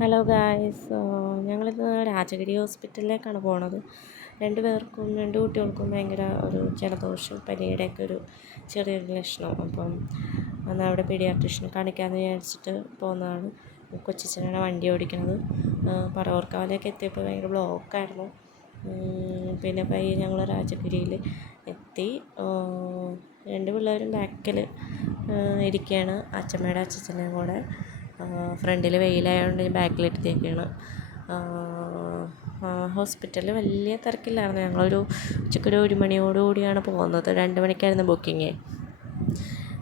Hello guys, ഞങ്ങളിന്ന് രാജഗിരി ഹോസ്പിറ്റലിലേക്കാണ് പോണത്. രണ്ട് കുട്ടികൾക്കും ഭയങ്കര ഒരു ജലദോഷം പനിയുടെയൊക്കെ ഒരു ചെറിയൊരു ലക്ഷണം. അപ്പം അന്ന് അവിടെ പീഡിയാട്രീഷനെ കാണിക്കാമെന്ന് വിചാരിച്ചിട്ട് പോകുന്നതാണ്. കൊച്ചച്ഛനാണ് വണ്ടി ഓടിക്കുന്നത്. പറവൂർക്കാവിലേക്ക് എത്തിയപ്പോൾ ഭയങ്കര ബ്ലോക്കായിരുന്നു. പിന്നെ പയ്യെ ഞങ്ങൾ രാജഗിരിയിൽ എത്തി. രണ്ട് പിള്ളേരും ബാക്കിൽ ഇരിക്കുകയാണ്, അച്ഛമ്മയുടെ അച്ഛനും കൂടെ. ഫ്രണ്ടിൽ വെയിലായതുകൊണ്ട് ബാക്കിലിരുത്തിയൊക്കെയാണ്. ഹോസ്പിറ്റലിൽ വലിയ തിരക്കില്ലായിരുന്നു. ഞങ്ങളൊരു ഉച്ചയ്ക്കൊരു 1 മണിയോടുകൂടിയാണ് പോകുന്നത്. 2 മണിക്കായിരുന്നു ബുക്കിങ്.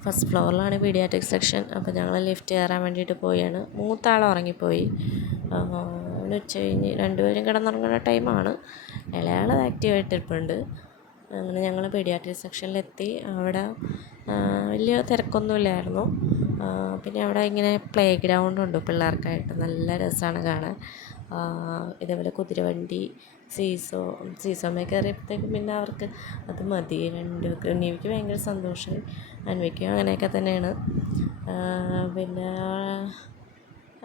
ഫസ്റ്റ് ഫ്ലോറിലാണ് പീഡിയാട്രിക് സെക്ഷൻ. അപ്പോൾ ഞങ്ങൾ ലിഫ്റ്റ് കയറാൻ വേണ്ടിയിട്ട് പോയാണ്. മൂത്ത ആൾ ഉറങ്ങിപ്പോയി. ഉച്ച കഴിഞ്ഞ് രണ്ടുപേരും കിടന്നുറങ്ങുന്ന ടൈമാണ്. ഇളയാൾ ആക്റ്റീവായിട്ടിരിപ്പുണ്ട്. അങ്ങനെ ഞങ്ങൾ പീഡിയാട്രിക് സെക്ഷനിലെത്തി. അവിടെ വലിയ തിരക്കൊന്നുമില്ലായിരുന്നു. പിന്നെ അവിടെ ഇങ്ങനെ പ്ലേ ഗ്രൗണ്ടുണ്ട് പിള്ളേർക്കായിട്ട്. നല്ല രസമാണ് കാണാൻ. ഇതേപോലെ കുതിരവണ്ടി, സീസോമേ കയറിയപ്പോഴത്തേക്കും പിന്നെ അവർക്ക് അത് മതി. എനിക്ക് ഭയങ്കര സന്തോഷം, അന്വയ്ക്കും അങ്ങനെയൊക്കെ തന്നെയാണ്. പിന്നെ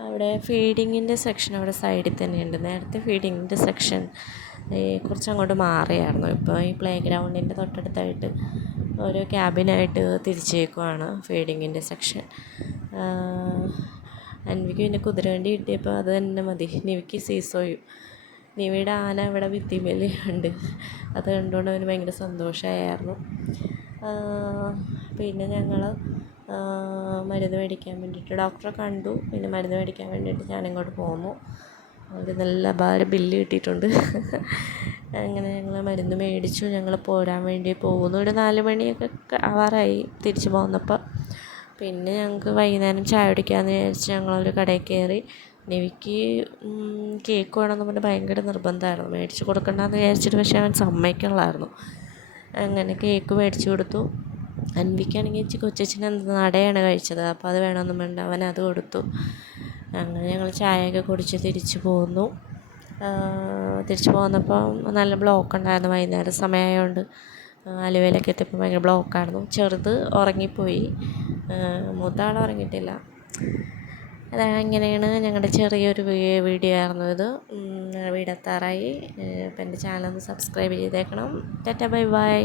അവിടെ ഫീഡിങ്ങിൻ്റെ സെക്ഷൻ അവിടെ സൈഡിൽ തന്നെയുണ്ട്. നേരത്തെ ഫീഡിങ്ങിൻ്റെ സെക്ഷൻ കുറച്ച് അങ്ങോട്ട് മാറിയായിരുന്നു. ഇപ്പോൾ ഈ പ്ലേ ഗ്രൗണ്ടിൻ്റെ തൊട്ടടുത്തായിട്ട് ഒരു ക്യാബിനായിട്ട് തിരിച്ചേക്കുവാണ് ഫീഡിങ്ങിൻ്റെ സെക്ഷൻ. അൻവിക്ക് പിന്നെ കുതിരവണ്ടി കിട്ടിയപ്പോൾ അത് തന്നെ മതി. നിവിക്ക് സീസോയും. നിവിയുടെ ആന ഇവിടെ ഭിത്തിമേൽ ഉണ്ട്. അത് കണ്ടുകൊണ്ട് അവന് ഭയങ്കര സന്തോഷമായിരുന്നു. പിന്നെ ഞങ്ങൾ മരുന്ന് മേടിക്കാൻ വേണ്ടിയിട്ട് ഡോക്ടറെ കണ്ടു. പിന്നെ മരുന്ന് മേടിക്കാൻ വേണ്ടിയിട്ട് ഞാനിങ്ങോട്ട് പോന്നു. അവർ നല്ല ഭാരം ബില്ല് കിട്ടിയിട്ടുണ്ട്. അങ്ങനെ ഞങ്ങൾ മരുന്ന് മേടിച്ചു. ഞങ്ങൾ പോരാൻ വേണ്ടി പോകുന്നു. ഒരു 4 മണിയൊക്കെ ആവാറായി തിരിച്ച് പോന്നപ്പോൾ. പിന്നെ ഞങ്ങൾക്ക് വൈകുന്നേരം ചായ കുടിക്കാമെന്ന് വിചാരിച്ച് ഞങ്ങളൊരു കടയിൽ കയറി. നിവിക്ക് കേക്ക് വേണമെന്ന് പറഞ്ഞ് ഭയങ്കര നിർബന്ധമായിരുന്നു. മേടിച്ച് കൊടുക്കണ്ടെന്ന് വിചാരിച്ചിട്ട് പക്ഷേ അവൻ സമ്മതിക്കണില്ലായിരുന്നു. അങ്ങനെ കേക്ക് മേടിച്ച് കൊടുത്തു. അൻവിക്കാണെങ്കിൽ കൊച്ചച്ഛൻ നടയാണ് കഴിച്ചത്. അപ്പോൾ അത് വേണമെന്നും വേണ്ട അവനത് കൊടുത്തു. അങ്ങനെ ഞങ്ങൾ ചായയൊക്കെ കുടിച്ച് തിരിച്ച് പോന്നു. തിരിച്ച് പോന്നപ്പോൾ നല്ല ബ്ലോക്ക് ഉണ്ടായിരുന്നു. വൈകുന്നേരം സമയമായതുകൊണ്ട് ആലുവയിലൊക്കെ എത്തിയപ്പോൾ ഭയങ്കര ബ്ലോക്കായിരുന്നു. ചെറുത് ഉറങ്ങിപ്പോയി, മൂത്ത ആൾ ഉറങ്ങിയിട്ടില്ല. അങ്ങനെയാണ് ഞങ്ങളുടെ ചെറിയൊരു വീഡിയോ ആയിരുന്നു ഇത്. വീടെത്താറായി. അപ്പോൾ എൻ്റെ ചാനൽ ഒന്ന് സബ്സ്ക്രൈബ് ചെയ്തേക്കണം. Tata, bye bye.